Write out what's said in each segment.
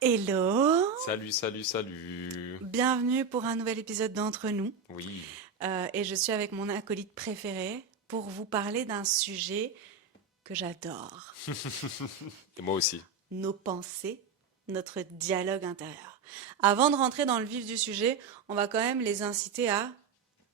Hello! Salut, salut, salut. Bienvenue pour un nouvel épisode d'Entre nous. Oui, Et je suis avec mon acolyte préféré pour vous parler d'un sujet que j'adore. et moi aussi. Nos pensées, notre dialogue intérieur. Avant de rentrer dans le vif du sujet, on va quand même les inciter à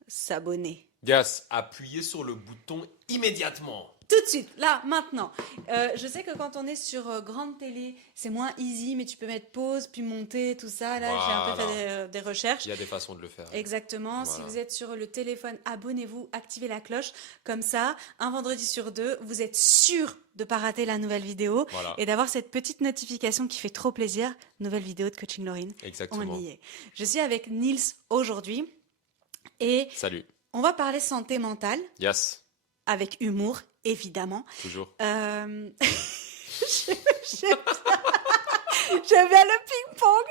s'abonner. Yes, appuyez sur le bouton immédiatement. Tout de suite, là, maintenant. Je sais que quand on est sur grande télé, c'est moins easy, mais tu peux mettre pause, puis monter, tout ça. Là, j'ai un peu Voilà, fait des recherches. il y a des façons de le faire. Exactement. Si Voilà. vous êtes sur le téléphone, abonnez-vous, activez la cloche. Comme ça, un vendredi sur deux, vous êtes sûr de pas rater la nouvelle vidéo Voilà, et d'avoir cette petite notification qui fait trop plaisir. Nouvelle vidéo de Coaching Laurine. On exactement. y est. Je suis avec Niels aujourd'hui et Salut. on va parler santé mentale Yes, avec humour, évidemment. toujours. J'aime j'aime bien le ping-pong.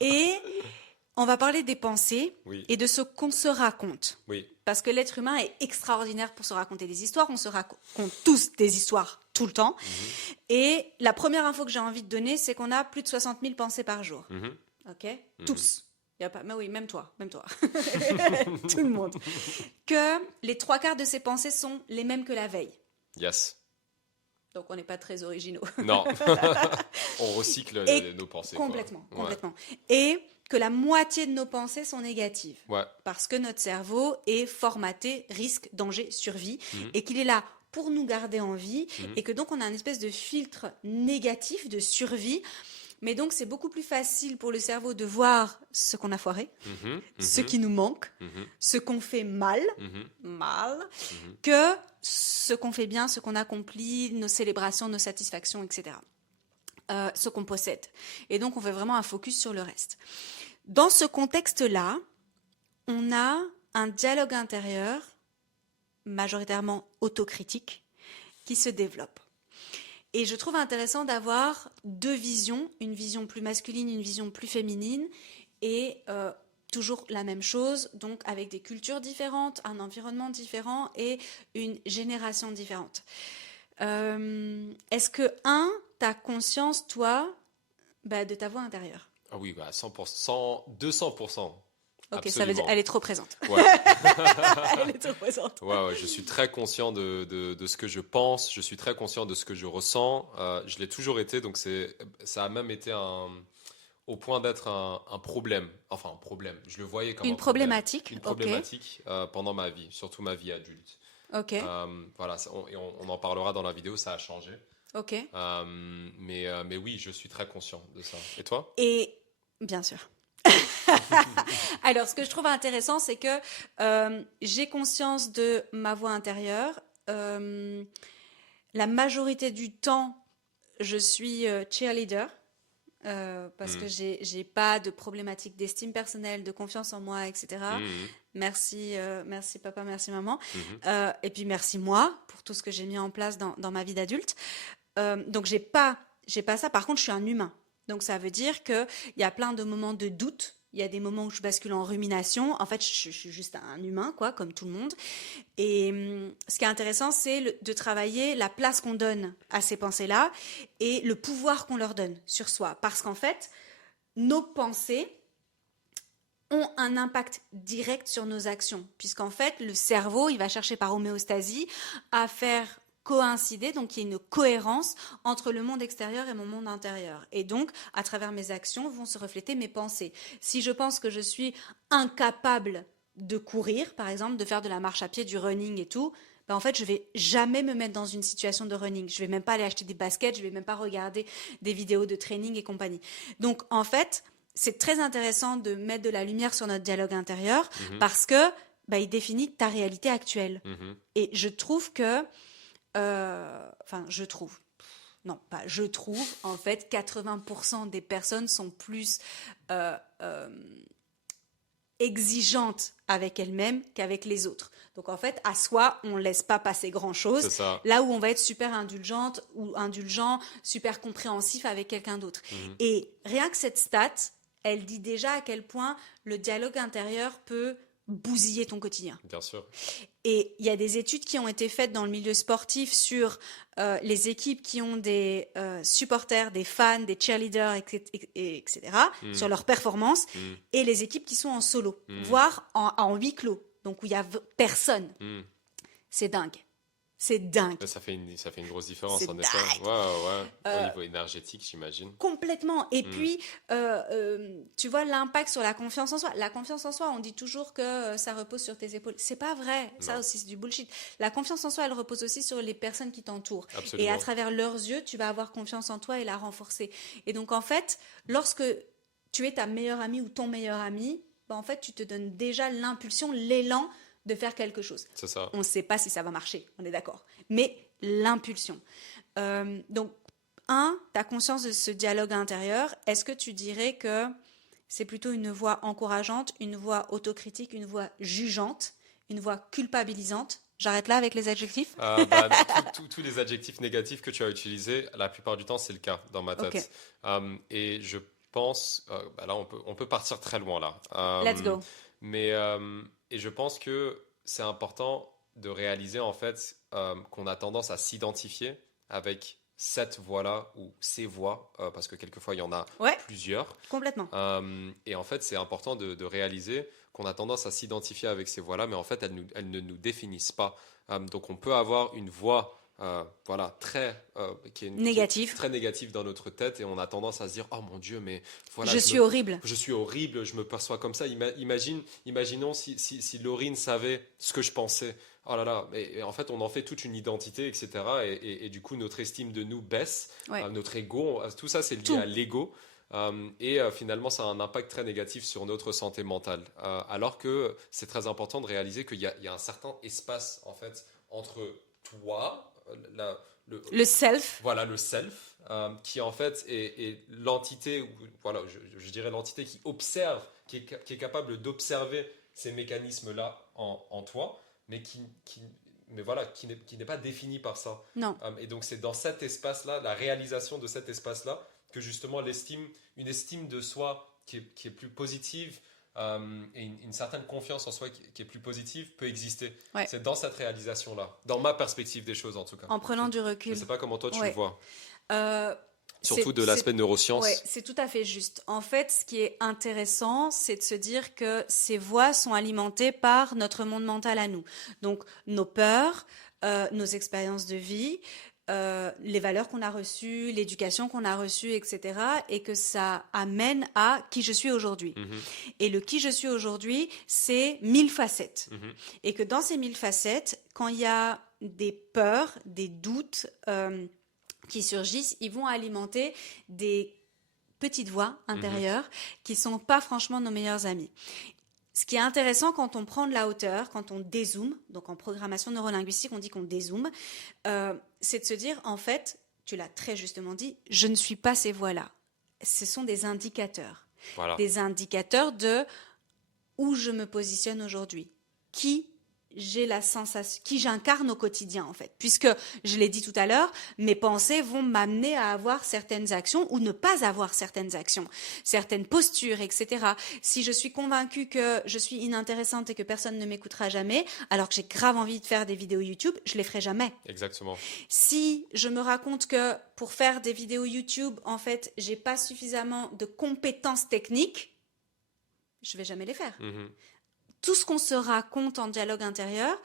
Et on va parler des pensées Oui, et de ce qu'on se raconte. oui. Parce que l'être humain est extraordinaire pour se raconter des histoires. On se raconte tous des histoires tout le temps. Et la première info que j'ai envie de donner, c'est qu'on a plus de 60 000 pensées par jour. Mhm, OK? Tous. Y a pas... Mais oui, même toi, même toi. Tout le monde. Que les trois quarts de ces pensées sont les mêmes que la veille. Yes. Donc on n'est pas très originaux. Non, on recycle Et nos pensées, quoi. complètement, Ouais. complètement. Et que la moitié de nos pensées sont négatives. Ouais. Parce que notre cerveau est formaté risque, danger, survie, Mhm, et qu'il est là pour nous garder en vie, mhm, et que donc on a une espèce de filtre négatif de survie. Mais donc c'est beaucoup plus facile pour le cerveau de voir ce qu'on a foiré, mhm, ce mhm, qui nous manque, mhm, ce qu'on fait mal, mhm, mhm. que ce qu'on fait bien, ce qu'on accomplit, nos célébrations, nos satisfactions, etc. Ce qu'on possède. Et donc on fait vraiment un focus sur le reste. Dans ce contexte-là, on a un dialogue intérieur, majoritairement autocritique, qui se développe. Et je trouve intéressant d'avoir deux visions, une vision plus masculine, une vision plus féminine, et toujours la même chose, donc avec des cultures différentes, un environnement différent et une génération différente. Est-ce que, t'as conscience, toi, de ta voix intérieure? Ah oui, bah 100%, 200%. Ok, ça veut dire Absolument. elle est trop présente. Ouais. Elle est trop présente. Ouais, ouais, je suis très conscient de ce que je pense, je suis très conscient de ce que je ressens. Je l'ai toujours été, donc ça a même été au point d'être un problème. Enfin, un problème. Je le voyais comme Une un problème. problématique, Une ok, problématique pendant ma vie, surtout ma vie adulte. ok, Voilà, et on en parlera dans la vidéo, ça a changé. ok. Mais oui, je suis très conscient de ça. Et toi? Et bien sûr. Alors, ce que je trouve intéressant, c'est que j'ai conscience de ma voix intérieure. La majorité du temps, je suis cheerleader. Parce que Hmm. j'ai pas de problématique d'estime personnelle, de confiance en moi, etc. Mhm, Merci, merci papa, merci maman. mhm, Et puis merci moi pour tout ce que j'ai mis en place dans ma vie d'adulte. Donc j'ai pas ça. Par contre, je suis un humain. Donc ça veut dire que il y a plein de moments de doute. Il y a des moments où je bascule en rumination. En fait, je suis juste un humain, quoi, comme tout le monde. Et ce qui est intéressant, c'est de travailler la place qu'on donne à ces pensées-là et le pouvoir qu'on leur donne sur soi. Parce qu'en fait, nos pensées ont un impact direct sur nos actions. Puisqu'en fait, le cerveau, il va chercher par homéostasie à faire coïncider, donc il y a une cohérence entre le monde extérieur et mon monde intérieur. Et donc, à travers mes actions, vont se refléter mes pensées. Si je pense que je suis incapable de courir, par exemple, de faire de la marche à pied, du running et tout, en fait, je vais jamais me mettre dans une situation de running. Je vais même pas aller acheter des baskets, je vais même pas regarder des vidéos de training et compagnie. Donc, en fait, c'est très intéressant de mettre de la lumière sur notre dialogue intérieur mhm, parce que il définit ta réalité actuelle. mhm. Et je trouve que je trouve. Non, pas je trouve. En fait, 80% des personnes sont plus euh, euh, exigeantes avec elles-mêmes qu'avec les autres. Donc en fait, à soi, on ne laisse pas passer grand-chose. C'est ça. Là où on va être super indulgente ou indulgent, super compréhensif avec quelqu'un d'autre. Mhm, Et rien que cette stat, elle dit déjà à quel point le dialogue intérieur peut bousiller ton quotidien. Bien sûr. Et il y a des études qui ont été faites dans le milieu sportif sur les équipes qui ont des supporters, des fans, des cheerleaders, etc., Mm, sur leur performance, mm, et les équipes qui sont en solo, mm, voire en huis clos, donc où il y a personne. mm. C'est dingue. C'est dingue. Ça fait une grosse différence, C'est en effet. dingue. Ouais, ouais. Au Euh, niveau énergétique, j'imagine. Complètement. Et Mm, puis, tu vois l'impact sur la confiance en soi. La confiance en soi, on dit toujours que ça repose sur tes épaules. C'est pas vrai. Ça non, aussi, c'est du bullshit. La confiance en soi, elle repose aussi sur les personnes qui t'entourent. Et à absolument. travers leurs yeux, tu vas avoir confiance en toi et la renforcer. Et donc, en fait, lorsque tu es ta meilleure amie ou ton meilleur ami, ben, en fait, tu te donnes déjà l'impulsion, l'élan de faire quelque chose. C'est ça. On ne sait pas si ça va marcher, on est d'accord. Mais l'impulsion. Donc, tu as conscience de ce dialogue intérieur. Est-ce que tu dirais que c'est plutôt une voix encourageante, une voix autocritique, une voix jugeante, une voix culpabilisante? J'arrête là avec les adjectifs. Bah, tous les adjectifs négatifs que tu as utilisés, la plupart du temps, c'est le cas dans ma Ok, tête. Et je pense, bah là, on peut partir très loin là. let's go. Mais et je pense que c'est important de réaliser en fait qu'on a tendance à s'identifier avec cette voix-là ou ces voix, parce que quelquefois il y en a Ouais, plusieurs. complètement. Et en fait, c'est important de réaliser qu'on a tendance à s'identifier avec ces voix-là, mais en fait, elles ne nous définissent pas. Donc, on peut avoir une voix, voilà, qui est Négatif. très négative dans notre tête, et on a tendance à se dire, oh mon Dieu, mais voilà, Je suis horrible. je suis horrible, je me perçois comme ça. Imaginons si Laurine savait ce que je pensais. Oh là là, et en fait, on en fait toute une identité, etc. Et du coup, notre estime de nous baisse, Ouais. notre ego, tout ça, c'est lié Tout. à l'ego. Finalement, ça a un impact très négatif sur notre santé mentale. Alors que c'est très important de réaliser il y a un certain espace, en fait, entre toi, le, Le self. voilà, le self, qui en fait est l'entité, voilà, je dirais l'entité qui observe, qui est capable d'observer ces mécanismes-là en toi, mais mais voilà, qui n'est pas défini par ça. Non. Et donc c'est dans cet espace-là, la réalisation de cet espace-là, que justement une estime de soi qui est plus positive, et une certaine confiance en soi qui est plus positive peut exister. Ouais. C'est dans cette réalisation-là, dans ma perspective des choses en tout cas. En prenant du Je ne recul. sais pas comment toi tu le Ouais. vois, Euh, surtout de c'est l'aspect Ouais, neurosciences. c'est tout à fait juste. En fait, ce qui est intéressant, c'est de se dire que ces voix sont alimentées par notre monde mental à nous. Donc, nos peurs, nos expériences de vie, les valeurs qu'on a reçues, l'éducation qu'on a reçue, etc. Et que ça amène à qui je suis aujourd'hui. Mhm, Et le qui je suis aujourd'hui, c'est 1000 facettes. mhm, Et que dans ces 1000 facettes, quand il y a des peurs, des doutes, qui surgissent, ils vont alimenter des petites voix mhm, intérieures qui sont pas franchement nos meilleurs amis. Ce qui est intéressant quand on prend de la hauteur, quand on dézoome, donc en programmation neurolinguistique, on dit qu'on dézoome, c'est de se dire, en fait, tu l'as très justement dit, je ne suis pas ces voix-là. Ce sont des indicateurs. voilà, Des indicateurs de où je me positionne aujourd'hui. Qui j'ai la sensation, qui j'incarne au quotidien en fait. Puisque, je l'ai dit tout à l'heure, mes pensées vont m'amener à avoir certaines actions ou ne pas avoir certaines actions, certaines postures, etc. Si je suis convaincue que je suis inintéressante et que personne ne m'écoutera jamais, alors que j'ai grave envie de faire des vidéos YouTube, je les ferai jamais. exactement. Si je me raconte que pour faire des vidéos YouTube, en fait, j'ai pas suffisamment de compétences techniques, je vais jamais les faire. Mhm, Tout ce qu'on se raconte en dialogue intérieur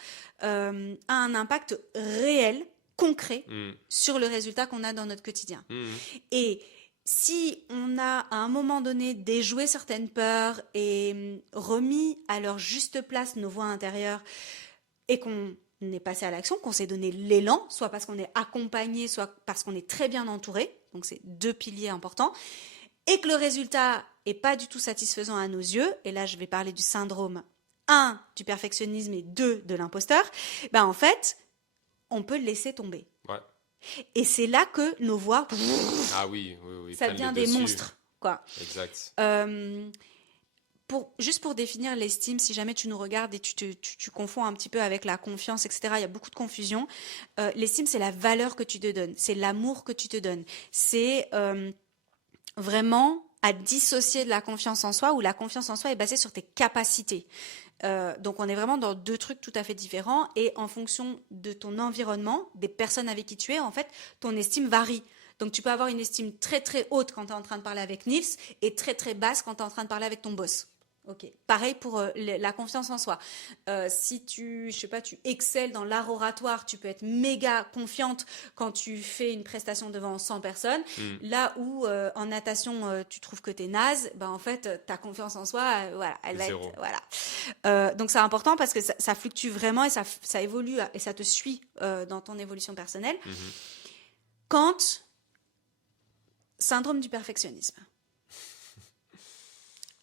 a un impact réel, concret, mhm, sur le résultat qu'on a dans notre quotidien. mhm, Et si on a à un moment donné déjoué certaines peurs et remis à leur juste place nos voix intérieures et qu'on est passé à l'action, qu'on s'est donné l'élan, soit parce qu'on est accompagné, soit parce qu'on est très bien entouré, donc c'est deux piliers importants, et que le résultat est pas du tout satisfaisant à nos yeux, et là je vais parler du syndrome 1 du perfectionnisme et 2 de l'imposteur, ben en fait, on peut le laisser tomber. ouais. Et c'est là que nos voix, Ah oui, oui, oui, ça prennent le devient des dessus. monstres, quoi. Exact. Juste pour définir l'estime, si jamais tu nous regardes et tu confonds un petit peu avec la confiance, etc., il y a beaucoup de confusion. L'estime, c'est la valeur que tu te donnes, c'est l'amour que tu te donnes, c'est vraiment à dissocier de la confiance en soi, où la confiance en soi est basée sur tes capacités. Donc on est vraiment dans deux trucs tout à fait différents et en fonction de ton environnement, des personnes avec qui tu es, en fait, ton estime varie. Donc tu peux avoir une estime très très haute quand tu es en train de parler avec Nils et très très basse quand tu es en train de parler avec ton boss. Ok. Pareil pour la confiance en soi. Si je sais pas, tu excelles dans l'art oratoire, tu peux être méga confiante quand tu fais une prestation devant 100 personnes. Hmm. Là où en natation, tu trouves que t'es naze, ben en fait, ta confiance en soi, voilà, elle va être, Zéro. voilà. Donc c'est important parce que ça fluctue vraiment et ça évolue et ça te suit dans ton évolution personnelle. Mhm. Quand syndrome du perfectionnisme,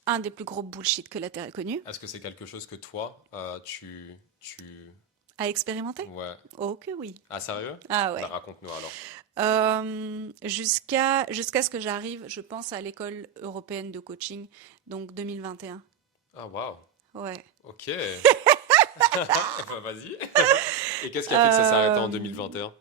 un des plus gros bullshit que la Terre ait connu, Est-ce que c'est quelque chose que toi, à expérimenter? Ouais. Oh que oui. Ah, sérieux? Ah Bah, ouais. raconte-nous alors. Jusqu'à ce que j'arrive, je pense, à l'école européenne de coaching, donc 2021. Ah, waouh. Ouais. Ok. Bah, vas-y. Et qu'est-ce qui a fait que ça s'est arrêté en Euh, 2021?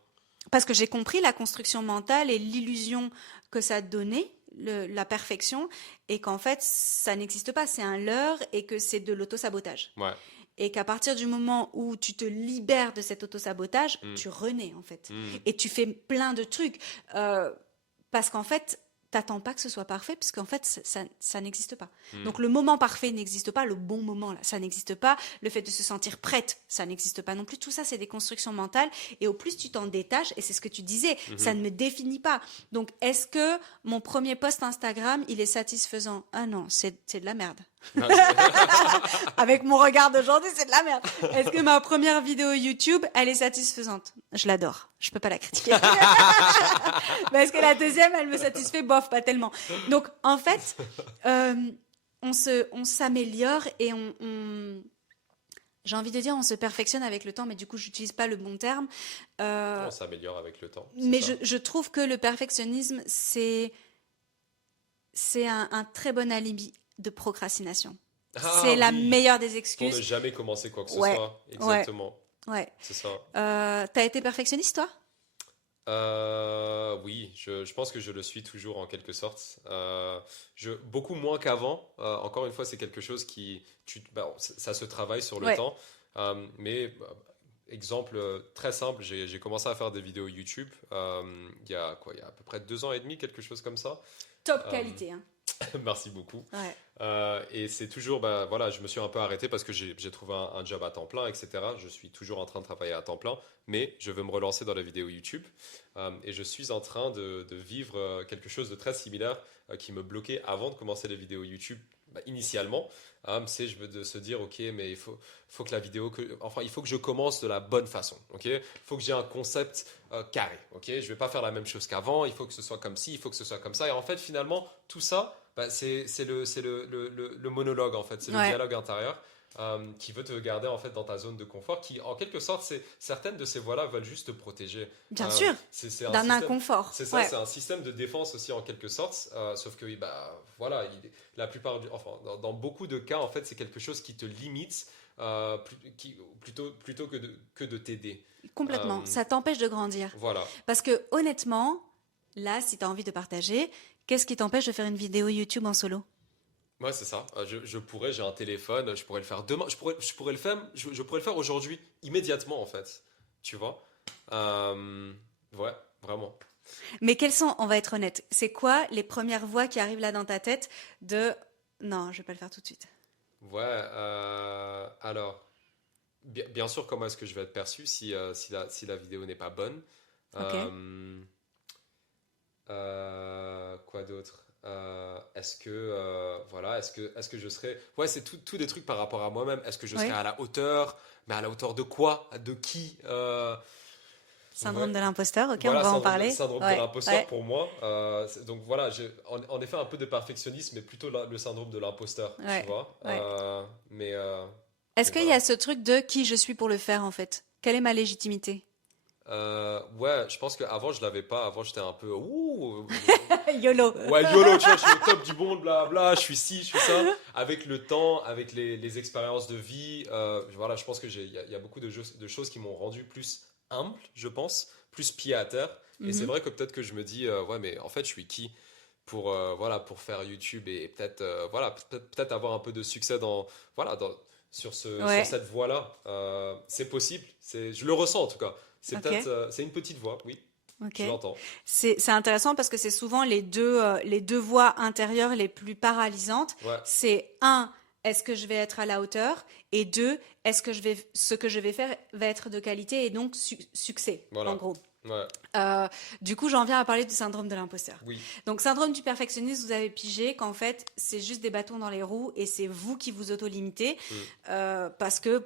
Parce que j'ai compris la construction mentale et l'illusion que ça donnait, la perfection, et qu'en fait, ça n'existe pas, c'est un leurre et que c'est de l'autosabotage. Ouais. Et qu'à partir du moment où tu te libères de cet autosabotage, Hmm. tu renais en fait. Hmm. Et tu fais plein de trucs. Parce qu'en fait, t'attends pas que ce soit parfait, puisqu'en fait, ça n'existe pas. Hmm. Donc le moment parfait n'existe pas, le bon moment, là, ça n'existe pas. Le fait de se sentir prête, ça n'existe pas non plus. Tout ça, c'est des constructions mentales. Et au plus tu t'en détaches, et c'est ce que tu disais, ça Mhm. ne me définit pas. Donc est-ce que mon premier post Instagram, il est satisfaisant? Ah non, c'est de la merde. Ah, c'est- Avec mon regard d'aujourd'hui, c'est de la merde. Est-ce que ma première vidéo YouTube, elle est satisfaisante? Je l'adore. Je peux pas la critiquer. Mais est-ce que la deuxième, elle me satisfait? Bof, pas tellement. Donc, en fait, euh, on s'améliore et j'ai envie de dire, on se perfectionne avec le temps, mais du coup, j'utilise pas le bon terme. On s'améliore avec le temps, c'est Mais ça. je trouve que le perfectionnisme, c'est un très bon alibi de procrastination. Ah C'est la oui, meilleure des pour ne excuses. jamais commencer quoi que ce Ouais, soit. ouais, Exactement, ouais. c'est ça. T'as été perfectionniste, toi? Oui, je pense que je le suis toujours en quelque sorte. Beaucoup moins qu'avant. Encore une fois, c'est quelque chose ça se travaille sur le Ouais. temps. Mais exemple très simple, j'ai commencé à faire des vidéos YouTube il y a quoi, il y a à peu près 2 ans et demi, quelque chose comme ça. Top Euh, qualité, hein. Merci beaucoup. Ouais. Et c'est toujours, voilà, je me suis un peu arrêté parce que j'ai trouvé un job à temps plein, etc. Je suis toujours en train de travailler à temps plein, mais je veux me relancer dans la vidéo YouTube. Et je suis en train de vivre quelque chose de très similaire qui me bloquait avant de commencer les vidéos YouTube. Initialement, de se dire, ok, mais faut que la vidéo, enfin, il faut que je commence de la bonne façon, ok? Il faut que j'ai un concept carré, ok? Je vais pas faire la même chose qu'avant, il faut que ce soit comme ci, il faut que ce soit comme ça. Et en fait, finalement, tout ça, c'est le monologue, en fait, c'est le Ouais. dialogue intérieur qui veut te garder en fait dans ta zone de confort, qui en quelque sorte, certaines de ces voix-là veulent juste te protéger. Bien sûr. C'est un D'un système, inconfort. c'est ça, Ouais. c'est un système de défense aussi en quelque sorte, sauf que voilà, la plupart enfin, dans beaucoup de cas, en fait, c'est quelque chose qui te limite plutôt que de t'aider. Complètement. Euh, Ça t'empêche de grandir. voilà. Parce que honnêtement, là, si tu as envie de partager, qu'est-ce qui t'empêche de faire une vidéo YouTube en solo? Ouais, c'est ça. J'ai un téléphone, je pourrais le faire demain, je pourrais le faire aujourd'hui, immédiatement en fait. Tu vois? Ouais, vraiment. Mais quelles sont, on va être honnête, c'est quoi les premières voix qui arrivent là dans ta tête de non, je vais pas le faire tout de suite. Ouais, alors, bien sûr, comment est-ce que je vais être perçu si la vidéo n'est pas bonne? Ok? Euh, quoi d'autre? Voilà, est-ce que je serai. Ouais, c'est tout des trucs par rapport à moi-même. Est-ce que je serai Oui. à la hauteur? Mais à la hauteur de quoi? De qui? Ouais, Syndrome de l'imposteur, ok, on voilà, va en parler. syndrome de Ouais, l'imposteur ouais, pour moi. Donc voilà, j'ai en effet un peu de perfectionnisme, mais plutôt le syndrome de l'imposteur, tu ouais, vois. ouais. Mais Est-ce qu'il y voilà. a ce truc de qui je suis pour le faire en fait? Quelle est ma légitimité? Ouais, je pense qu'avant je l'avais pas. Avant j'étais un peu ouh, YOLO. ouais, YOLO, tu vois, je suis au top du monde, blabla, je suis ci, je suis ça. Avec le temps, avec les expériences de vie, voilà, je pense il y a beaucoup de choses qui m'ont rendu plus humble, je pense, plus pied à terre. Et c'est Mhm. vrai que peut-être que je me dis, ouais, mais en fait, je suis qui? voilà, pour faire YouTube et peut-être voilà, peut-être avoir un peu de succès voilà, sur Ouais, cette voie-là. C'est possible, je le ressens en tout cas. C'est ok, peut-être, c'est une petite voix, oui, ok. je l'entends. C'est intéressant parce que c'est souvent les deux voies intérieures les plus paralysantes. Ouais, C'est un, est-ce que je vais être à la hauteur? Et deux, ce que je vais faire va être de qualité et donc succès, en voilà. gros. Ouais, Euh, du coup, j'en viens à parler du syndrome de l'imposteur. oui, Donc, syndrome du perfectionniste, vous avez pigé qu'en fait, c'est juste des bâtons dans les roues et c'est vous qui vous auto-limitez mm, parce que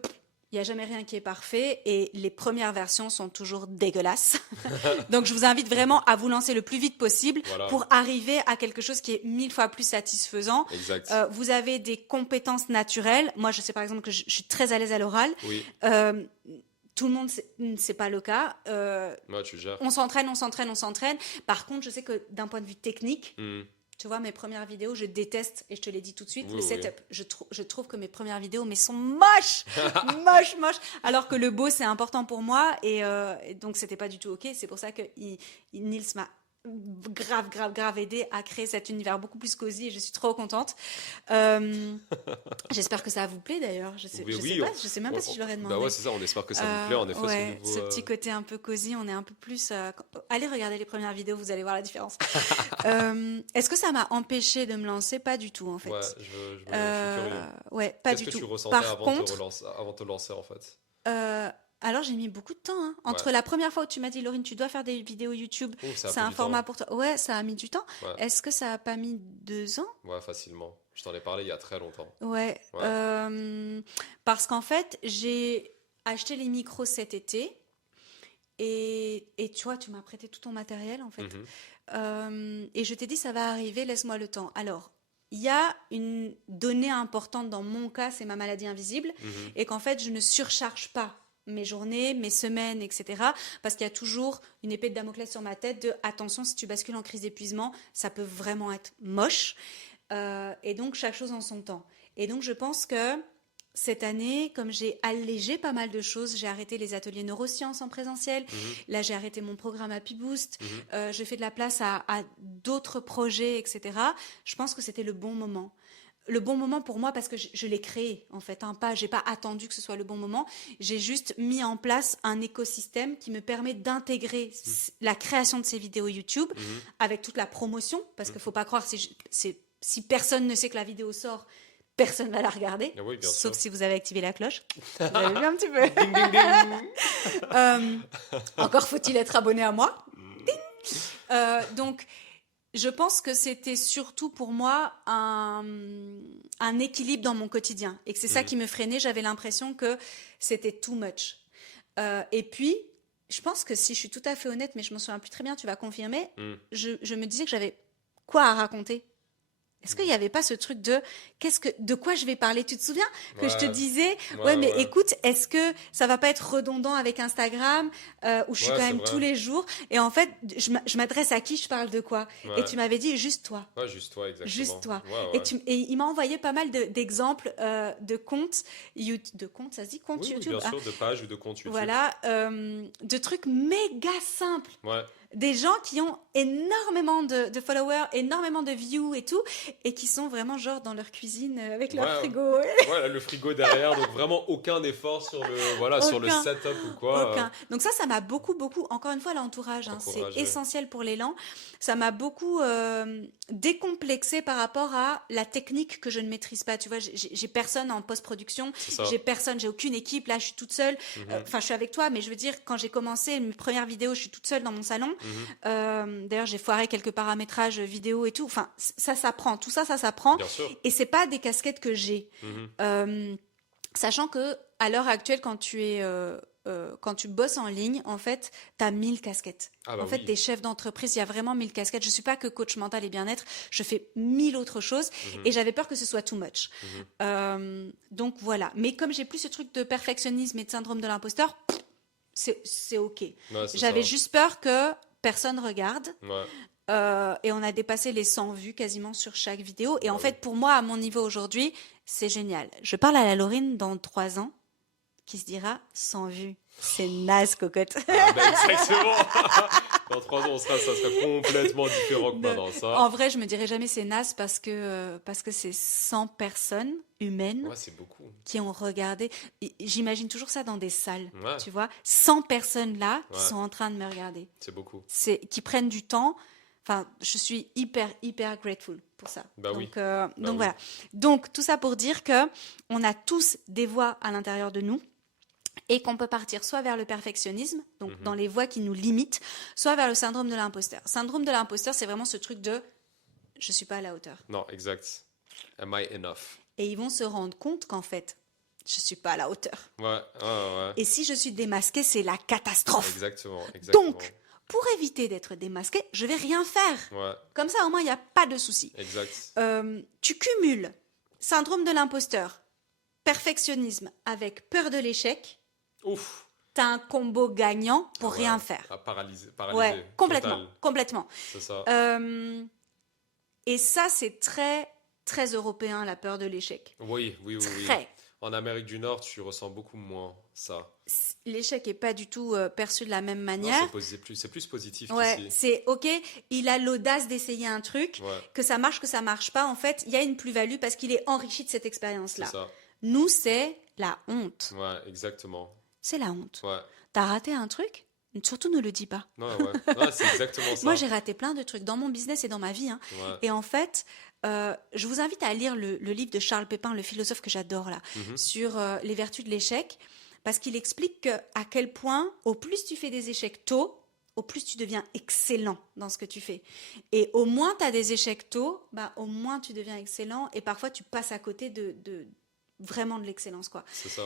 il n'y a jamais rien qui est parfait et les premières versions sont toujours dégueulasses. Donc, je vous invite vraiment à vous lancer le plus vite possible voilà, pour arriver à quelque chose qui est 1000 fois plus satisfaisant. exact. Vous avez des compétences naturelles. Moi, je sais par exemple que je suis très à l'aise à l'oral. Oui, Euh, Tout le monde, c'est pas le cas. moi, tu gères. On s'entraîne, on s'entraîne, on s'entraîne. Par contre, je sais que d'un point de vue technique, Mm, tu vois, mes premières vidéos, je déteste, et je te l'ai dit tout de suite, oui, le oui. setup. Je trouve que mes premières vidéos, mais sont moches, moches, moches. Alors que le beau, c'est important pour moi, et donc c'était pas du tout ok. C'est pour ça que Nils m'a grave, grave, grave aidé à créer cet univers beaucoup plus cosy, et je suis trop contente. Euh, J'espère que ça vous plaît d'ailleurs. Oui, oui, Je sais même pas si je leur ai bah ouais, demandé. c'est ça, on espère que ça vous plaît, en effet, ce Ouais, nouveau. ce petit côté un peu cosy, on est un peu plus. Allez regarder les premières vidéos, vous allez voir la différence. Est-ce que ça m'a empêché de me lancer? Pas du tout, en Ouais, fait. je suis curieux. Ouais, pas Qu'est-ce du que tu tout. ressentais Par contre, avant de te lancer, en fait? euh, alors j'ai mis beaucoup de temps, hein. Ouais. Entre la première fois où tu m'as dit, Laurine, tu dois faire des vidéos YouTube, Ouh, ça a c'est pris un du temps. format pour toi. Ouais, ça a mis du temps. Ouais, Est-ce que ça a pas mis 2 ans? ouais, facilement. Je t'en ai parlé il y a très longtemps. Ouais, Ouais. parce qu'en fait, j'ai acheté les micros cet été. Et tu vois, tu m'as prêté tout ton matériel en fait. Mhm, Et je t'ai dit, ça va arriver, laisse-moi le temps. Alors, il y a une donnée importante dans mon cas, c'est ma maladie invisible, mhm. et qu'en fait, je ne surcharge pas mes journées, mes semaines, etc. Parce qu'il y a toujours une épée de Damoclès sur ma tête de attention, si tu bascules en crise d'épuisement, ça peut vraiment être moche. Et donc, chaque chose en son temps. Et donc, je pense que cette année, comme j'ai allégé pas mal de choses, j'ai arrêté les ateliers neurosciences en présentiel. Mhm, Là, j'ai arrêté mon programme Happy Boost. mhm. Je fais de la place à d'autres projets, etc. Je pense que c'était le bon moment. Le bon moment pour moi parce que je l'ai créé en fait, hein, pas, j'ai pas attendu que ce soit le bon moment. J'ai juste mis en place un écosystème qui me permet d'intégrer la création de ces vidéos YouTube Mhm. avec toute la promotion, parce qu'il Mhm. faut pas croire si personne ne sait que la vidéo sort, personne va la regarder, Ah oui, bien sauf sûr. si vous avez activé la cloche. Vous avez vu un petit peu. Ding, ding, ding. Euh, Encore faut-il être abonné à moi. Donc, je pense que c'était surtout pour moi un équilibre dans mon quotidien et que c'est ça Mhm, qui me freinait. J'avais l'impression que c'était too much. Et puis, je pense que si je suis tout à fait honnête, mais je m'en souviens plus très bien, tu vas confirmer, mhm. je me disais que j'avais quoi à raconter. Est-ce qu'il n'y avait pas ce truc de quoi je vais parler? Tu te souviens que je te Ouais, disais, ouais, ouais, mais ouais. écoute, est-ce que ça va pas être redondant avec Instagram, où je suis Ouais, quand c'est même tous vrai. les jours? Et en fait, je m'adresse à qui? Je parle de quoi? Et Ouais, tu m'avais dit, juste toi. ouais, juste toi, Juste exactement. toi. Ouais, Et, ouais. et il m'a envoyé pas mal d'exemples de comptes, ça se dit compte Oui, oui, YouTube, bien hein. sûr, de pages ou de comptes YouTube. Voilà, de trucs méga simples. Ouais, Des gens qui ont énormément de followers, énormément de views et tout, et qui sont vraiment genre dans leur cuisine avec leur ouais, frigo. ouais, le frigo derrière, donc vraiment aucun effort sur voilà, sur le Aucun, setup ou quoi. aucun. Donc ça m'a beaucoup, beaucoup, encore une fois, l'entourage, hein, c'est Encouragé. essentiel pour l'élan. Ça m'a beaucoup décomplexé par rapport à la technique que je ne maîtrise pas. Tu vois, j'ai personne en post-production, C'est ça. j'ai aucune équipe. Là, je suis toute seule. Mhm, Enfin, je suis avec toi, mais je veux dire, quand j'ai commencé mes premières vidéos, je suis toute seule dans mon salon. mhm. D'ailleurs, j'ai foiré quelques paramétrages vidéo et tout. Enfin, ça s'apprend. Tout ça, ça s'apprend. Bien sûr. Et c'est pas des casquettes que j'ai. Mhm. Euh, Sachant que à l'heure actuelle, quand tu bosses en ligne, en fait, tu as 1000 casquettes. Ah bah En fait, oui. t'es chef d'entreprise, il y a vraiment 1000 casquettes. Je suis pas que coach mental et bien-être, je fais 1000 autres choses Mhm, et j'avais peur que ce soit too much. mhm. Donc voilà. Mais comme j'ai plus ce truc de perfectionnisme et de syndrome de l'imposteur, c'est ok. Ouais, c'est J'avais ça. juste peur que personne regarde. Ouais, Et on a dépassé les 100 vues quasiment sur chaque vidéo. Et bah en oui. fait, pour moi, à mon niveau aujourd'hui, c'est génial. Je parle à la Laurine dans 3 ans qui se dira 100 vues. C'est naze, cocotte. Ah bah exactement. Dans 3 ans, ça serait complètement différent que Ne- maintenant, ça. En vrai, je me dirais jamais c'est naze parce que c'est 100 personnes humaines Ouais, c'est beaucoup. qui ont regardé. J'imagine toujours ça dans des salles, Ouais, tu vois. 100 personnes là qui ouais, sont en train de me regarder. c'est beaucoup. Qui prennent du temps. Enfin, je suis hyper grateful pour ça. Bah oui, bah Donc oui. voilà. Donc tout ça pour dire que on a tous des voix à l'intérieur de nous et qu'on peut partir soit vers le perfectionnisme, donc dans Mhm. les voies qui nous limitent, soit vers le syndrome de l'imposteur. Syndrome de l'imposteur, c'est vraiment ce truc de je suis pas à la hauteur. Non, exact. Am I enough? Et ils vont se rendre compte qu'en fait, je suis pas à la hauteur. Ouais, ouais, ouais. Et si je suis démasquée, c'est la catastrophe. Exactement, exactement. Donc, pour éviter d'être démasquée, je vais rien faire. Ouais, Comme ça, au moins, il n'y a pas de souci. exact. Tu cumules syndrome de l'imposteur, perfectionnisme avec peur de l'échec, Ouf. t'as un combo gagnant Ah pour ouais, rien faire. ah, paralysé, Ouais, paralysé, complètement, total. complètement. C'est ça. Et ça, c'est très européen, la peur de l'échec. Oui, oui, oui, oui. Très. En Amérique du Nord, tu ressens beaucoup moins ça. L'échec est pas du tout perçu de la même Non, manière. c'est plus positif Ouais, qu'ici. c'est ok, il a l'audace d'essayer un truc, Ouais, que ça marche pas, en fait, il y a une plus-value parce qu'il est enrichi de cette c'est expérience-là. ça. Nous, c'est la honte. Ouais, exactement. C'est la honte. Ouais, T'as raté un truc? Surtout ne le dis pas. ouais, ouais. Ouais, c'est exactement Moi, ça. j'ai raté plein de trucs dans mon business et dans ma vie, hein. Ouais. Et en fait, je vous invite à lire le livre de Charles Pépin, le philosophe que j'adore là, Mhm. sur les vertus de l'échec, parce qu'il explique que, à quel point, au plus tu fais des échecs tôt, au plus tu deviens excellent dans ce que tu fais. Et au moins tu as des échecs tôt, bah, au moins tu deviens excellent et parfois tu passes à côté de vraiment de l'excellence, quoi. C'est ça.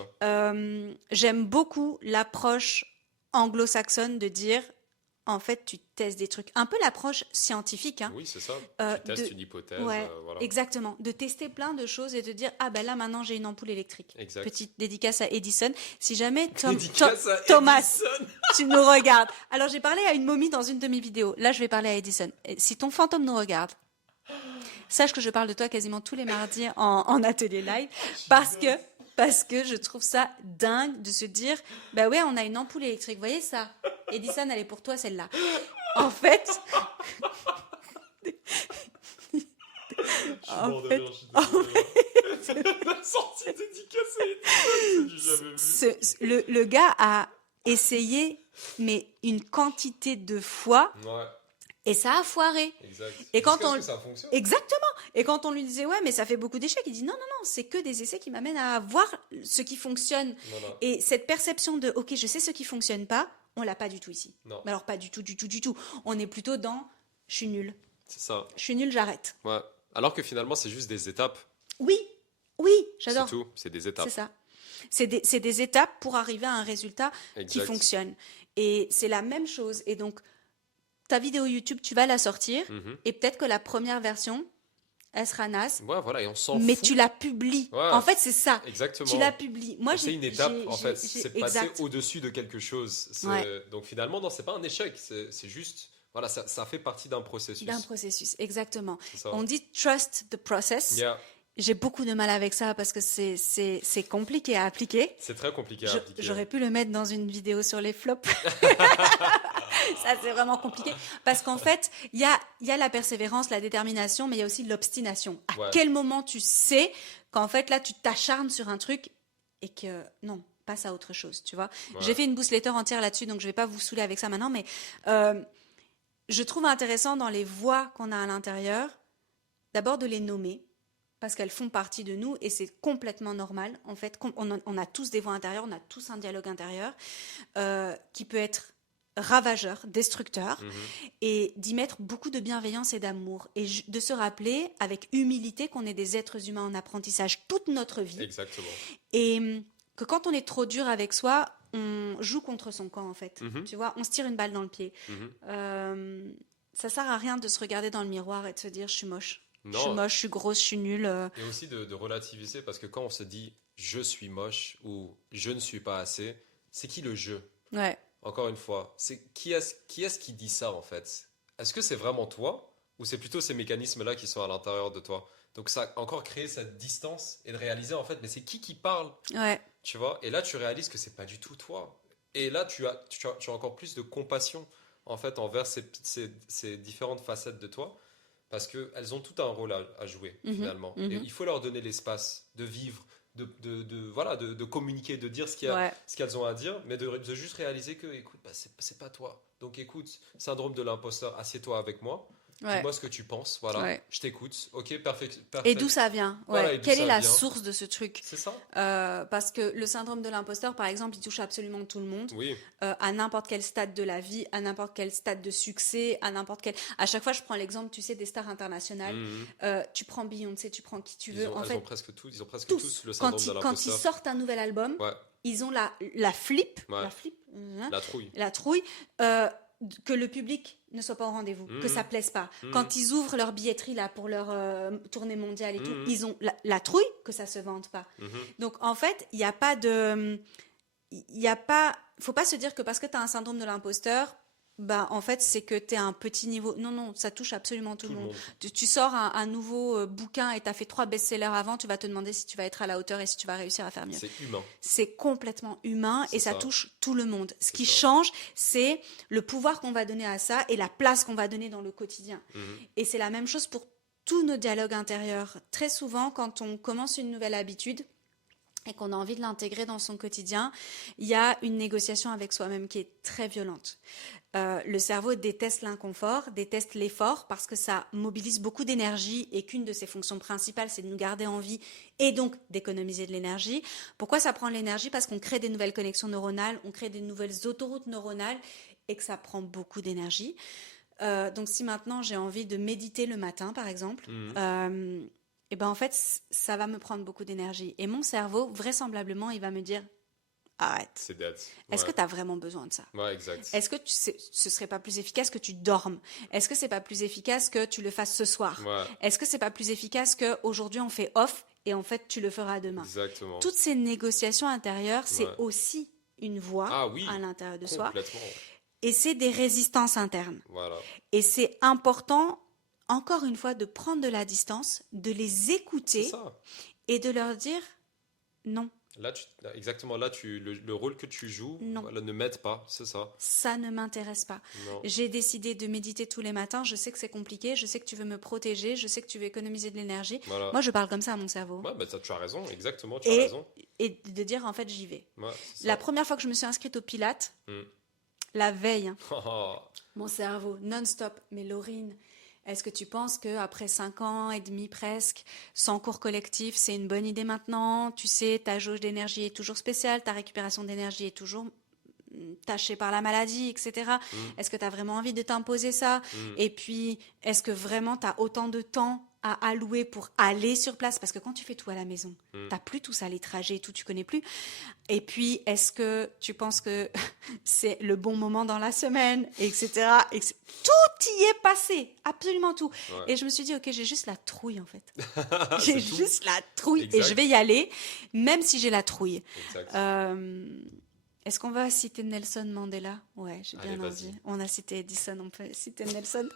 J'aime beaucoup l'approche anglo-saxonne de dire, en fait, tu testes des trucs. Un peu l'approche scientifique, hein, Oui, c'est ça. euh, Tu testes de, une hypothèse, ouais, voilà. exactement. De tester plein de choses et de dire, ah ben là, maintenant, j'ai une ampoule électrique. Exact. Petite dédicace à Edison. Si jamais Dédicace à Thomas, Edison. tu nous regardes. Alors, j'ai parlé à une momie dans une de mes vidéos. Là, je vais parler à Edison. Et si ton fantôme nous regarde, sache que je parle de toi quasiment tous les mardis en atelier live parce que je trouve ça dingue de se dire, bah ouais, on a une ampoule électrique. Vous voyez ça? Edison, elle est pour toi, celle-là. En fait, Je suis en mort de fait, rire, je suis désolé. La sortie dédicace à Edison, c'est du jamais vu. le gars a essayé, mais une quantité de fois, Ouais, et ça a foiré. exact. Et quand Jusqu'à ce on... que ça fonctionne. Exactement. Et quand on lui disait, ouais, mais ça fait beaucoup d'échecs, il dit, non, non, non, c'est que des essais qui m'amènent à voir ce qui fonctionne. Voilà. Et cette perception de, ok, je sais ce qui fonctionne pas, on l'a pas du tout ici. Non, Mais alors, pas du tout, du tout, du tout. On est plutôt dans, je suis nul. c'est ça. Je suis nul, j'arrête. Ouais. Alors que finalement, c'est juste des étapes. Oui, oui, C'est j'adore. tout. C'est des étapes. C'est ça. C'est des étapes pour arriver à un résultat qui Exact. fonctionne. Et c'est la même chose. Et donc, ta vidéo YouTube, tu vas la sortir. Mhm. Et peut-être que la première version, elle sera naze. Ouais, voilà, et on s'en Mais fout. tu la publies. Ouais. En fait, c'est ça. Exactement. Tu la publies. Moi, C'est une étape, en fait. C'est passer exact. au-dessus de quelque chose. Ouais. Donc finalement, non, c'est pas un échec. C'est juste, voilà, ça fait partie d'un processus. D'un processus, exactement. C'est ça. On dit trust the process. Yeah. J'ai beaucoup de mal avec ça parce que c'est compliqué à appliquer. C'est très compliqué à appliquer. J'aurais pu le mettre dans une vidéo sur les flops. Ça, c'est vraiment compliqué. Parce qu'en fait, il y a la persévérance, la détermination, mais il y a aussi l'obstination. À Ouais. quel moment tu sais qu'en fait, là, tu t'acharnes sur un truc et que non, passe à autre chose, tu vois. Ouais. J'ai fait une newsletter entière là-dessus, donc je vais pas vous saouler avec ça maintenant, mais je trouve intéressant dans les voix qu'on a à l'intérieur, d'abord de les nommer, parce qu'elles font partie de nous et c'est complètement normal. En fait, on a tous des voix intérieures, on a tous un dialogue intérieur qui peut être ravageur, destructeur, Mhm. et d'y mettre beaucoup de bienveillance et d'amour. Et de se rappeler avec humilité qu'on est des êtres humains en apprentissage toute notre vie. Exactement. Et que quand on est trop dur avec soi, on joue contre son camp, en fait. Mhm. Tu vois, on se tire une balle dans le pied. Mhm. Ça sert à rien de se regarder dans le miroir et de se dire, je suis moche. Je suis Non, moche, je suis grosse, je suis nulle. et aussi de relativiser, parce que quand on se dit je suis moche ou je ne suis pas assez, c'est qui le je? Ouais. Encore une fois, c'est qui est-ce qui dit ça en fait? Est-ce que c'est vraiment toi ou c'est plutôt ces mécanismes-là qui sont à l'intérieur de toi? Donc ça a encore créé cette distance et de réaliser en fait, mais c'est qui parle, Ouais. tu vois? Et là tu réalises que c'est pas du tout toi. Et là tu as encore plus de compassion en fait, envers ces différentes facettes de toi, parce qu'elles ont tout un rôle à jouer, Mhm, finalement. Et mhm. il faut leur donner l'espace de vivre, voilà, de communiquer, de dire Ouais, ce qu'elles ont à dire, mais de juste réaliser que, écoute, bah, c'est pas toi. Donc, écoute, syndrome de l'imposteur, assieds-toi avec moi. ouais, Dis-moi ce que tu penses, voilà, ouais. je t'écoute, ok, parfait, Et parfait. d'où ça vient? Voilà, Ouais. et d'où Quelle est ça la vient? source de ce truc? C'est ça? Parce que le syndrome de l'imposteur, par exemple, il touche absolument tout le monde, Oui. à n'importe quel stade de la vie, à n'importe quel stade de succès, à n'importe quel. À chaque fois, je prends l'exemple, tu sais, des stars internationales. Mhm. Tu prends Beyoncé, tu prends qui tu veux. En Elles ont fait, presque tous, ils ont presque tous tous, le syndrome de quand ils l'imposteur. sortent un nouvel album, Ouais, ils ont la flip, ouais, hein, la trouille. la trouille, euh, que le public ne soit pas au rendez-vous, que ça Mhm. plaise pas. Mhm. Quand ils ouvrent leur billetterie là pour leur tournée mondiale et tout, Mhm. ils ont la trouille que ça se vende pas. Mhm. Donc en fait, il n'y a pas de, il y a pas, faut pas se dire que parce que tu as un syndrome de l'imposteur, bah en fait c'est que tu es à un petit niveau. Non non, ça touche absolument tout Tout le le monde. monde. Tu sors un nouveau bouquin et tu as fait 3 best-sellers avant, tu vas te demander si tu vas être à la hauteur et si tu vas réussir à faire mieux. C'est humain. C'est complètement humain C'est et ça ça. touche tout le monde. Ce C'est qui ça. change, c'est le pouvoir qu'on va donner à ça et la place qu'on va donner dans le quotidien. Mhm. Et c'est la même chose pour tous nos dialogues intérieurs. Très souvent, quand on commence une nouvelle habitude et qu'on a envie de l'intégrer dans son quotidien, il y a une négociation avec soi-même qui est très violente. Le cerveau déteste l'inconfort, déteste l'effort parce que ça mobilise beaucoup d'énergie et qu'une de ses fonctions principales, c'est de nous garder en vie et donc d'économiser de l'énergie. Pourquoi ça prend de l'énergie? Parce qu'on crée des nouvelles connexions neuronales, on crée des nouvelles autoroutes neuronales et que ça prend beaucoup d'énergie. Donc si maintenant j'ai envie de méditer le matin, par exemple, Mhm. et ben en fait, ça va me prendre beaucoup d'énergie. Et mon cerveau, vraisemblablement, il va me dire, arrête. C'est dead. Est-ce Ouais. que tu as vraiment besoin de ça? Ouais, exact. Est-ce que ce serait pas plus efficace que tu dormes? Est-ce que c'est pas plus efficace que tu le fasses ce soir? Ouais, Est-ce que c'est pas plus efficace que aujourd'hui on fait off et en fait tu le feras demain? exactement. Toutes ces négociations intérieures, c'est Ouais. aussi une voix Ah oui, à l'intérieur de soi complètement. et c'est des résistances internes. Voilà. Et c'est important, encore une fois, de prendre de la distance, de les C'est écouter ça. et de leur dire non, Exactement, le rôle que tu joues, non. voilà, ne m'aide pas, c'est ça. Ça ne m'intéresse pas. Non. J'ai décidé de méditer tous les matins. Je sais que c'est compliqué. Je sais que tu veux me protéger. Je sais que tu veux économiser de l'énergie. Voilà. Moi, je parle comme ça à mon cerveau. Ouais, bah, tu as raison, exactement, tu as Et, raison. et de dire, en fait, j'y vais. Ouais, c'est La ça. première fois que je me suis inscrite au Pilates, Mm. la veille, hein, Oh, mon cerveau, non-stop. Mais Laurine, est-ce que tu penses qu'après 5 ans et demi presque, sans cours collectif, c'est une bonne idée maintenant? Tu sais, ta jauge d'énergie est toujours spéciale, ta récupération d'énergie est toujours tachée par la maladie, etc. mm, Est-ce que tu as vraiment envie de t'imposer ça? mm. Et puis, est-ce que vraiment tu as autant de temps à allouer pour aller sur place? Parce que quand tu fais tout à la maison, Mm. t'as plus tout ça, les trajets, tout, tu connais plus. Et puis, est-ce que tu penses que c'est le bon moment dans la semaine, etc. Tout y est passé, absolument tout. Ouais. Et je me suis dit, ok, j'ai juste la trouille en fait. C'est J'ai tout. juste la trouille et Exact. je vais y aller, même si j'ai la trouille. Exact. Est-ce qu'on va citer Nelson Mandela? Ouais, j'ai bien Allez, envie. vas-y. On a cité Edison, on peut citer Nelson.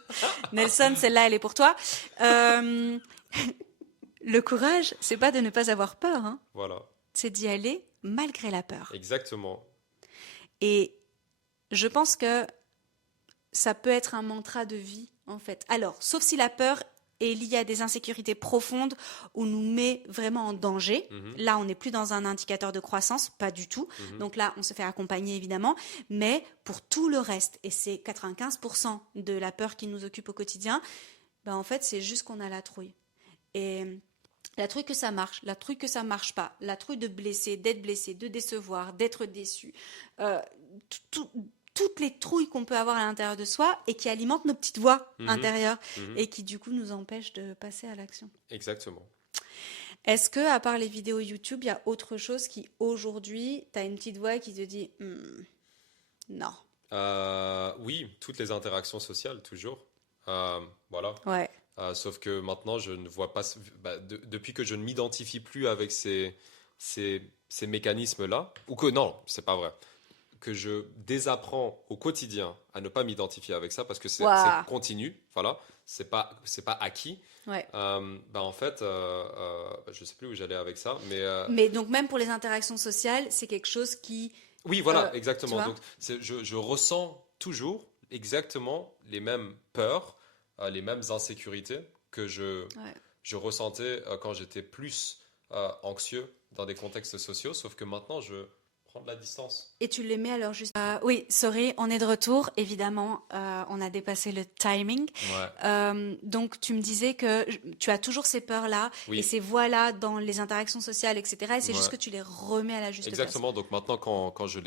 Nelson, celle-là, elle est pour toi. Le courage, c'est pas de ne pas avoir peur, hein. Voilà, C'est d'y aller malgré la peur. exactement. Et je pense que ça peut être un mantra de vie, en fait. Alors, sauf si la peur est liée à des insécurités profondes ou nous met vraiment en danger. Mhm, Là, on n'est plus dans un indicateur de croissance, pas du tout. mhm. Donc là, on se fait accompagner, évidemment. Mais pour tout le reste, et c'est 95% de la peur qui nous occupe au quotidien, ben en fait, c'est juste qu'on a la trouille. Et la trouille que ça marche, la trouille que ça marche pas, la trouille de blesser, d'être blessé, de décevoir, d'être déçu, euh, toutes les trouilles qu'on peut avoir à l'intérieur de soi et qui alimentent nos petites voix Mhm, intérieures mhm. et qui du coup nous empêchent de passer à l'action. Exactement. Est-ce que à part les vidéos YouTube, il y a autre chose qui aujourd'hui, tu as une petite voix qui te dit non. Oui, toutes les interactions sociales, toujours. Voilà. Ouais. Sauf que maintenant, je ne vois pas. Depuis que je ne m'identifie plus avec ces mécanismes-là, ou que non, c'est pas vrai, que je désapprends au quotidien à ne pas m'identifier avec ça parce que c'est Waouh. continu, voilà, c'est pas acquis. Ouais. En fait, je sais plus où j'allais avec ça, mais Mais donc même pour les interactions sociales, c'est quelque chose qui oui, voilà, tu exactement. vois. Donc, je ressens toujours exactement les mêmes peurs, les mêmes insécurités que Ouais. je ressentais quand j'étais plus anxieux dans des contextes sociaux, sauf que maintenant, je prends de la distance. Et tu les mets alors juste. Oui, sorry, on est de retour. Évidemment, on a dépassé le timing. Ouais, Donc, tu me disais que tu as toujours ces peurs-là et oui, ces voix-là dans les interactions sociales, etc. Et c'est juste ouais. que tu les remets à la juste place. Exactement. Donc maintenant, quand je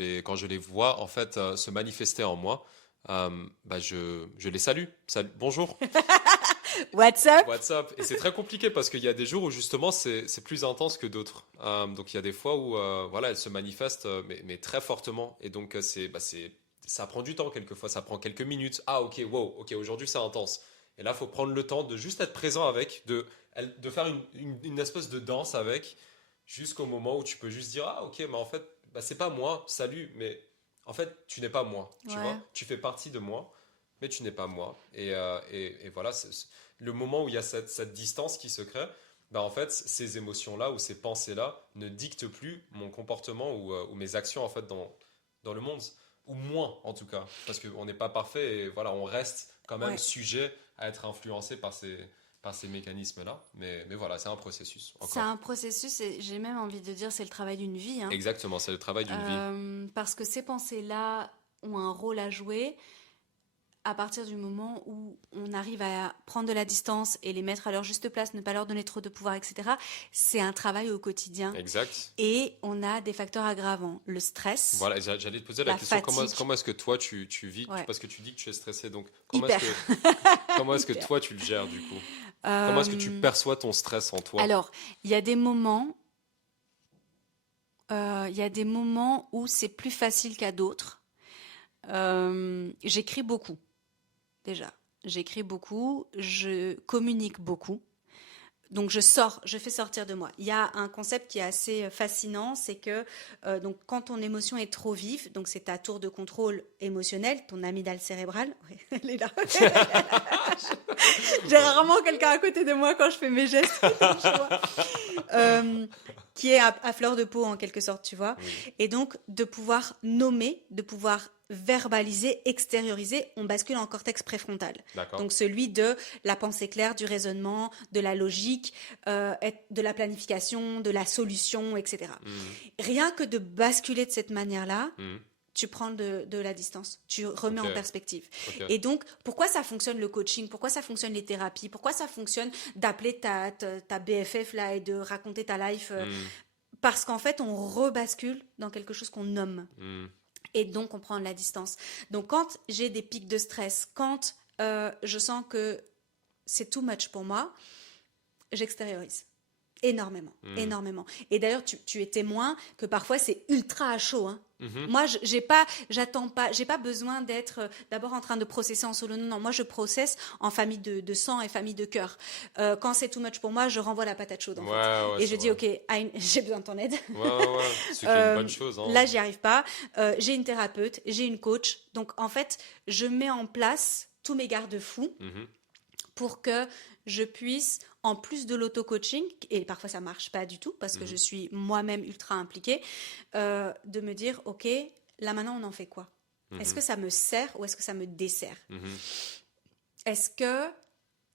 les vois en fait se manifester en moi, bah je les salue. Salut, bonjour. What's up? WhatsApp. Et c'est très compliqué parce qu'il y a des jours où justement c'est plus intense que d'autres. Donc il y a des fois où voilà, elle se manifeste mais très fortement. Et donc ça prend du temps quelquefois, ça prend quelques minutes. Ah ok, wow, ok, aujourd'hui c'est intense. Et là, il faut prendre le temps de juste être présent avec, de faire une espèce de danse avec, jusqu'au moment où tu peux juste dire, ah ok, mais en fait, bah, c'est pas moi, salut, mais en fait, tu n'es pas moi, tu Ouais, vois, tu fais partie de moi, mais tu n'es pas moi. Et voilà, le moment où il y a cette distance qui se crée, bah en fait, ces émotions-là ou ces pensées-là ne dictent plus mon comportement ou mes actions en fait dans le monde, ou moins en tout cas, parce qu'on n'est pas parfait et voilà, on reste quand même ouais. sujet à être influencé par ces mécanismes-là. Mais voilà, c'est un processus C'est encore. un processus et j'ai même envie de dire c'est le travail d'une vie, hein. Exactement, c'est le travail d'une vie. Parce que ces pensées-là ont un rôle à jouer à partir du moment où on arrive à prendre de la distance et les mettre à leur juste place, ne pas leur donner trop de pouvoir, etc. C'est un travail au quotidien Exact. et on a des facteurs aggravants. Le stress, Voilà, j'allais te poser la la question, fatigue, comment est-ce que toi tu vis, ouais, parce que tu dis que tu es stressé, donc hyper, comment est-ce que hyper. toi tu le gères du coup? Comment est-ce que tu Euh, perçois ton stress en toi? alors, il y a des moments, il y a des moments où c'est plus facile qu'à d'autres. J'écris beaucoup, déjà. J'écris beaucoup, je communique beaucoup. Donc je fais sortir de moi. Il y a un concept qui est assez fascinant, c'est que donc quand ton émotion est trop vive, donc c'est ta tour de contrôle émotionnelle, ton amygdale cérébrale, ouais, elle est là. J'ai rarement quelqu'un à côté de moi quand je fais mes gestes, tu vois, euh, qui est à fleur de peau en quelque sorte, tu vois. Oui, Et donc de pouvoir nommer, de pouvoir verbaliser, extérioriser, on bascule en cortex préfrontal. d'accord. Donc celui de la pensée claire, du raisonnement, de la logique, de la planification, de la solution, etc. Mhm, Rien que de basculer de cette manière-là, mhm. tu prends de la distance, tu remets Ok, en perspective. ok. Et donc, pourquoi ça fonctionne le coaching? Pourquoi ça fonctionne les thérapies? Pourquoi ça fonctionne d'appeler ta BFF là et de raconter ta life? Mhm, Parce qu'en fait, on rebascule dans quelque chose qu'on nomme. mhm, Et donc, on prend de la distance. Donc, quand j'ai des pics de stress, quand je sens que c'est too much pour moi, j'extériorise. Énormément, mhm, énormément. Et d'ailleurs, tu es témoin que parfois c'est ultra à chaud, hein. mhm. Moi, j'ai pas besoin d'être d'abord en train de processer en solo. Non, non, moi je processe en famille de sang et famille de cœur. Quand c'est too much pour moi, je renvoie la patate chaude en fait. Ouais, ouais, Et c'est je dis, vrai. ok, j'ai besoin de ton aide. Ouais, ouais, ouais. Ce qui est une bonne Euh, chose, hein. Là, j'y arrive pas. J'ai une thérapeute, j'ai une coach. Donc en fait, je mets en place tous mes garde-fous Mhm, pour que je puisse, en plus de l'auto-coaching, et parfois ça marche pas du tout parce que je mhm, suis moi-même ultra impliquée, de me dire, ok, là maintenant on en fait quoi? Est-ce mhm, que ça me sert ou est-ce que ça me dessert? mhm, Est-ce que,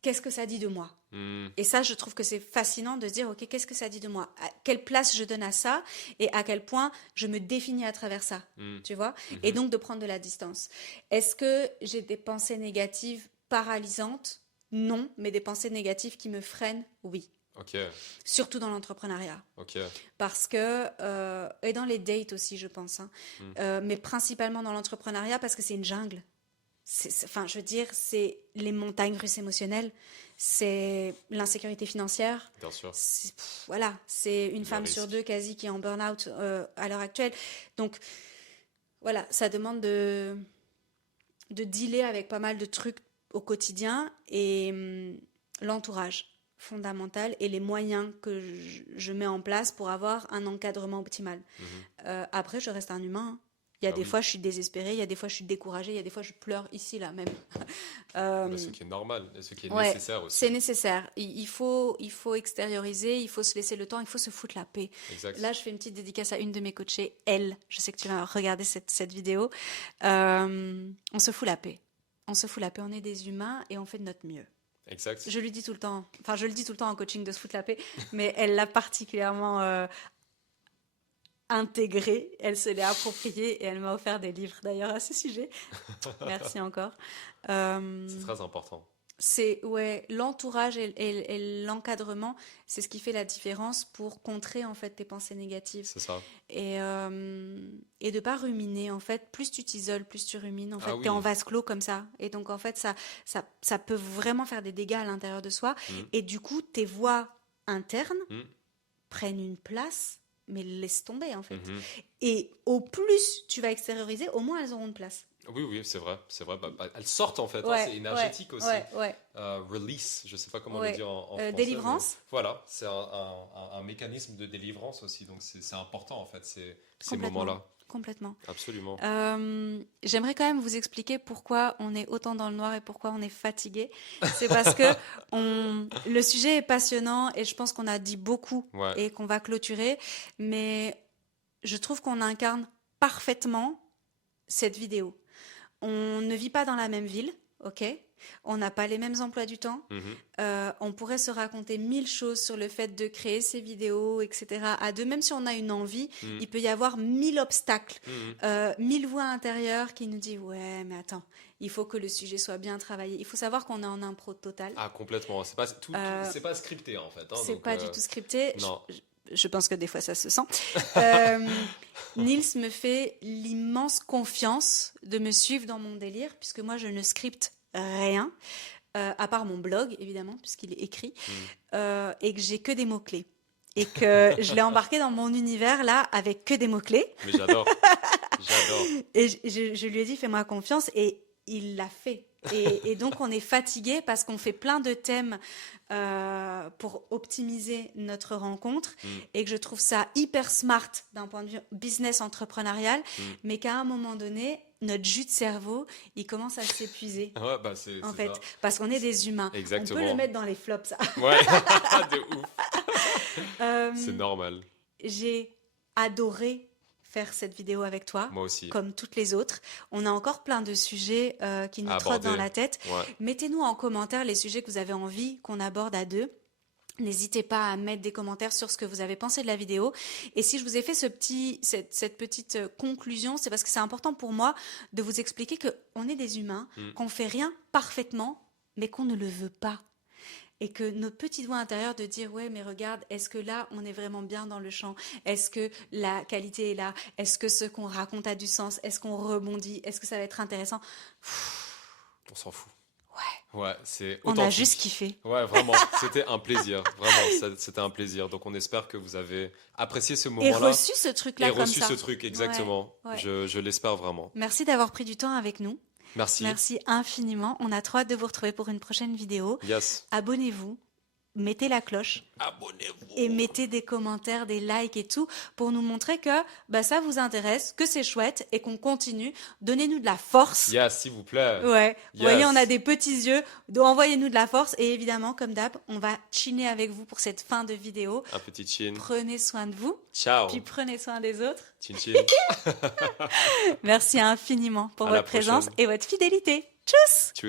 qu'est-ce que ça dit de moi? mhm, Et ça, je trouve que c'est fascinant de se dire, ok, qu'est-ce que ça dit de moi? Quelle place je donne à ça et à quel point je me définis à travers ça, mhm, tu vois? Et mhm. donc de prendre de la distance. Est-ce que j'ai des pensées négatives paralysantes? Non, mais des pensées négatives qui me freinent? Oui. Ok, Surtout dans l'entrepreneuriat. ok. Parce que, et dans les dates aussi, je pense, hein, Mhm, mais principalement dans l'entrepreneuriat parce que c'est une jungle. Enfin, je veux dire, c'est les montagnes russes émotionnelles, c'est l'insécurité financière, bien sûr. voilà, c'est une Le femme sur risque. deux quasi qui est en burn-out à l'heure actuelle. Donc, voilà, ça demande de dealer avec pas mal de trucs au quotidien et l'entourage fondamental et les moyens que je mets en place pour avoir un encadrement optimal. Mhm. Après, je reste un humain, hein. Il y a Bah des oui. fois, je suis désespérée, il y a des fois, je suis découragée, il y a des fois, je pleure ici, là, même. Bah, ce Euh, qui est normal et ce qui est ouais, nécessaire c'est aussi. nécessaire. Il faut extérioriser, il faut se laisser le temps, il faut se foutre la paix. Exact. Là, je fais une petite dédicace à une de mes coachées, elle. Je sais que tu vas regarder cette vidéo. On se fout la paix. on se fout la paix, on est des humains et on fait de notre mieux. Exact. Je lui dis tout le temps, enfin je le dis tout le temps en coaching de se foutre la paix, mais elle l'a particulièrement intégré, elle se l'est approprié et elle m'a offert des livres d'ailleurs à ce sujet. Merci encore. C'est très important. C'est ouais, l'entourage et l'encadrement, c'est ce qui fait la différence pour contrer en fait tes pensées négatives C'est ça. et de pas ruminer en fait. Plus tu t'isoles, plus tu rumines. En fait, Ah t'es en oui. vase clos comme ça. Et donc en fait, ça peut vraiment faire des dégâts à l'intérieur de soi. Mm, Et du coup, tes voix internes mm, prennent une place, mais laisse tomber en fait. mhm. Et au plus tu vas extérioriser, au moins elles auront une place. Oui, oui, c'est vrai, c'est vrai. Elles sortent en fait, hein, Ouais, c'est ouais, énergétique aussi. ouais, ouais, Release, je sais pas comment le ouais. dire en français, mais Délivrance, voilà, c'est un mécanisme de délivrance aussi, donc c'est important en fait, ces complètement, moments-là. complètement. Absolument. J'aimerais quand même vous expliquer pourquoi on est autant dans le noir et pourquoi on est fatigué. C'est parce que le sujet est passionnant et je pense qu'on a dit beaucoup Ouais. et qu'on va clôturer, mais je trouve qu'on incarne parfaitement cette vidéo. On ne vit pas dans la même ville, ok? On n'a pas les mêmes emplois du temps. Mhm. On pourrait se raconter 1000 choses sur le fait de créer ces vidéos, etc. À deux, même si on a une envie, Mhm. il peut y avoir 1000 obstacles, Mhm. 1000 voix intérieures qui nous disent ouais, mais attends, il faut que le sujet soit bien travaillé. Il faut savoir qu'on est en impro total. Ah, complètement. C'est pas Euh, c'est pas scripté en fait, hein, c'est donc pas du tout scripté. non. Je pense que des fois ça se sent. Euh, Nils me fait l'immense confiance de me suivre dans mon délire, puisque moi je ne scripte rien, à part mon blog évidemment, puisqu'il est écrit, Mhm. et que j'ai que des mots-clés. Et que je l'ai embarqué dans mon univers là avec que des mots-clés. Mais j'adore, j'adore. Et je lui ai dit fais-moi confiance et il l'a fait. Et donc on est fatigué parce qu'on fait plein de thèmes pour optimiser notre rencontre Mhm. et que je trouve ça hyper smart d'un point de vue business entrepreneurial, Mhm. mais qu'à un moment donné, notre jus de cerveau, il commence à s'épuiser. Ouais, bah c'est En c'est fait, ça. parce qu'on est des humains. On peut le Exactement. mettre dans les flops, ça. Ouais, de ouf. Euh, C'est normal. j'ai adoré faire cette vidéo avec toi, Moi aussi. comme toutes les autres. On a encore plein de sujets qui nous À trottent dans aborder. la tête. Ouais. Mettez-nous en commentaire les sujets que vous avez envie qu'on aborde à deux. N'hésitez pas à mettre des commentaires sur ce que vous avez pensé de la vidéo. Et si je vous ai fait cette petite conclusion, c'est parce que c'est important pour moi de vous expliquer qu'on est des humains, Mm. qu'on fait rien parfaitement, mais qu'on ne le veut pas. Et que notre petite voix intérieure de dire ouais mais regarde, est-ce que là on est vraiment bien dans le champ, est-ce que la qualité est là, est-ce que ce qu'on raconte a du sens, est-ce qu'on rebondit, est-ce que ça va être intéressant. On s'en fout. Ouais, Ouais, c'est on a authentique. juste kiffé. Ouais, vraiment, c'était un plaisir. Vraiment, c'était un plaisir. Donc, on espère que vous avez apprécié ce Et moment-là reçu ce truc là et comme reçu ça. ce truc, exactement. Ouais, ouais. Je l'espère vraiment. Merci d'avoir pris du temps avec nous. Merci. Merci infiniment. On a trop hâte de vous retrouver pour une prochaine vidéo. Yes. Abonnez-vous, mettez la cloche Abonnez-vous. et mettez des commentaires, des likes et tout pour nous montrer que bah, ça vous intéresse, que c'est chouette et qu'on continue. Donnez-nous de la force. Yes, s'il vous plaît. Ouais, vous Yes. voyez, on a des petits yeux. Donc, envoyez-nous de la force et évidemment, comme d'hab, on va chiner avec vous pour cette fin de vidéo. Un petit chin. Prenez soin de vous, Ciao. puis prenez soin des autres. Chin chin. Merci infiniment pour À la votre présence prochaine. et votre fidélité. Tchuss! Tchuss.